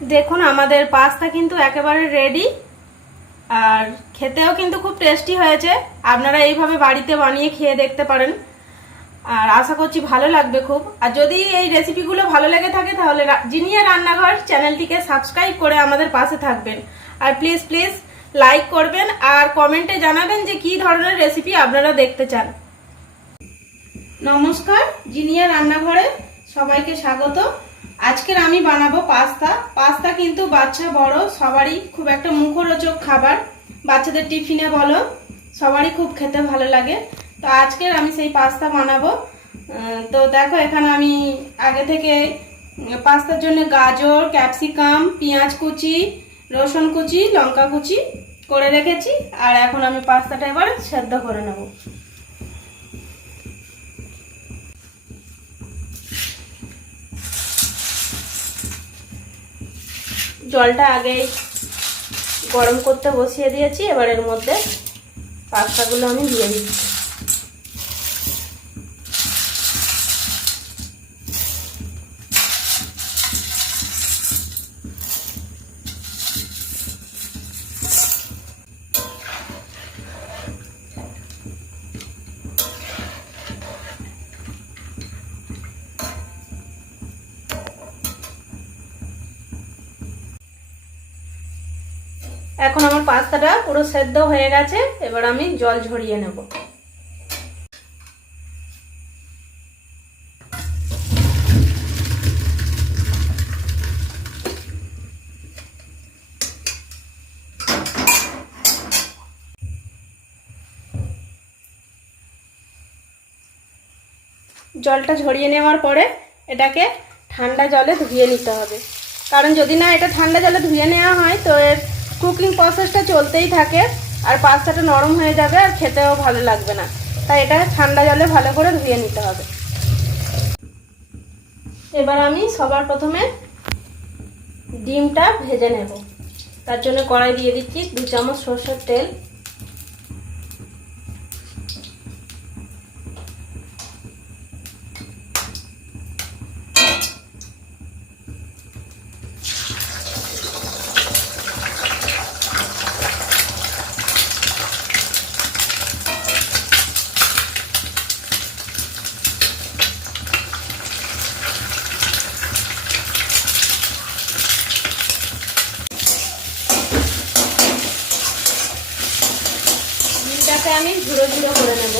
দেখুন, আমাদের পাস্তা কিন্তু একেবারে রেডি আর খেতেও কিন্তু খুব টেস্টি হয়েছে। আপনারা এইভাবে বাড়িতে বানিয়ে খেয়ে দেখতে পারেন। আর আশা করছি ভালো লাগবে খুব। আর যদি এই রেসিপিগুলো ভালো লেগে থাকে, তাহলে জিনিয়া রান্নাঘর চ্যানেলটিকে সাবস্ক্রাইব করে আমাদের পাশে থাকবেন। আর প্লিজ প্লিজ লাইক করবেন আর কমেন্টে জানাবেন যে কি ধরনের রেসিপি আপনারা দেখতে চান। নমস্কার জিনিয়া রান্নাঘরে সবাইকে স্বাগত। আজকের আমি বানাবো পাস্তা। পাস্তা কিন্তু বাচ্চা, বড়, সবারই খুব একটা মুখরোচক খাবার। বাচ্চাদের টিফিনে বলো, সবারই খুব খেতে ভালো লাগে। তো আজকের আমি সেই পাস্তা বানাবো। তো দেখো, এখানে আমি আগে থেকে পাস্তার জন্য গাজর, ক্যাপসিকাম, পেঁয়াজ কুচি, রসুন কুচি, লঙ্কা কুচি করে রেখেছি। আর এখন আমি পাস্তাটা এবার সেদ্ধ করে নেব। জলটা আগেই গরম করতে বসিয়ে দিয়েছি এবার এর মধ্যে পাস্তাগুলো আমি দিয়ে দিচ্ছি। এখন আমার পাস্তাটা পুরো সেদ্ধ হয়ে গেছে, এবার আমি জল ঝরিয়ে নেব। জলটা ঝরিয়ে নেওয়ার পরে এটাকে ঠান্ডা জলে ধুয়ে নিতে হবে। কারণ যদি না, এটা ঠান্ডা জলে ধুয়ে নেওয়া হয়, তো এর কুকিং প্রসেসটা চলতেই থাকে, আর পাস্তাটা নরম হয়ে যাবে আর খেতেও ভালো লাগবে না। তাই এটা ঠান্ডা জলে ভালো করে ধুয়ে নিতে হবে। এবার আমি সবার প্রথমে ডিমটা ভেজে নেব। তার জন্য কড়াই দিয়ে দিচ্ছি দু চামচ সরষের তেল আমি ঝুড়ো ঝুড়ো করে নেব।